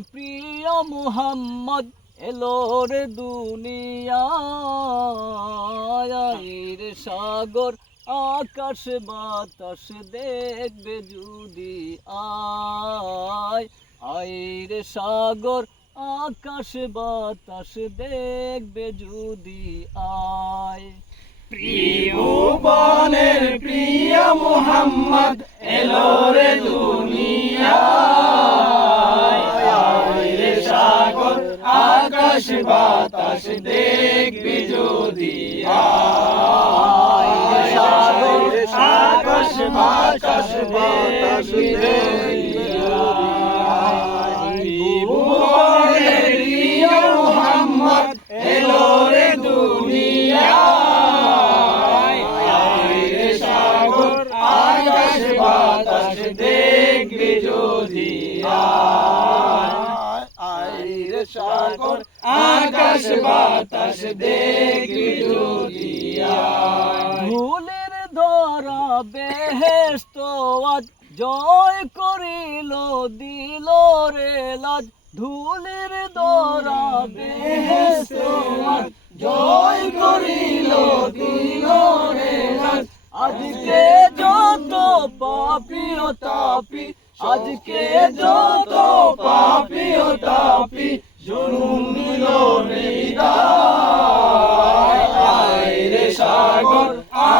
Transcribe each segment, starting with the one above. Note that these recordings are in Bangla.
প্রিয় মুহাম্মদ, এলো রে দুনিয়ায়। রে সাগর, আকাশ, বাতাস দেখবে যদি আয়। আয় রে সাগর, আকাশ, বাতাস দেখবে যদি আয়। প্রিয় বনের প্রিয় মোহাম্মদ, এলো রে আকাশ বাতাস দেখবি যদি আকাশ বাতাস বাতাস সাগর আকাশ বাতাস দেখবি যদি আয়। আকাশ বাতাস দেখবি যদি ভুলের ধরা বেহেস্ত আজ জয় করিল, দিল রে লাজ। ধুলের ধরা বেহেস্ত আজ জয় করিল, দিল রে লাজ। আজকে যত পাপি ও তাপি, আজকে যত পাপি ও তাপি জুলুম দিল রে সাগর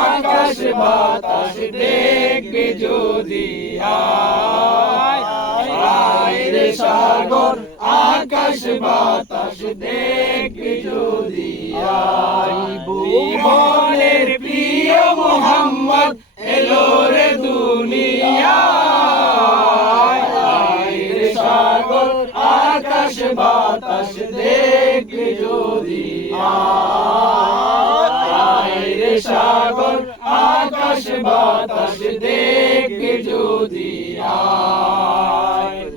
আকাশ বাতাস দেখবি যদি আয়। রে সাগর আকাশ বাতাস দেখবি যদি আয় আকাশ বাতাস দেখবি যদি রে সাগর আকাশ বাতাস দেখবি যদি আয়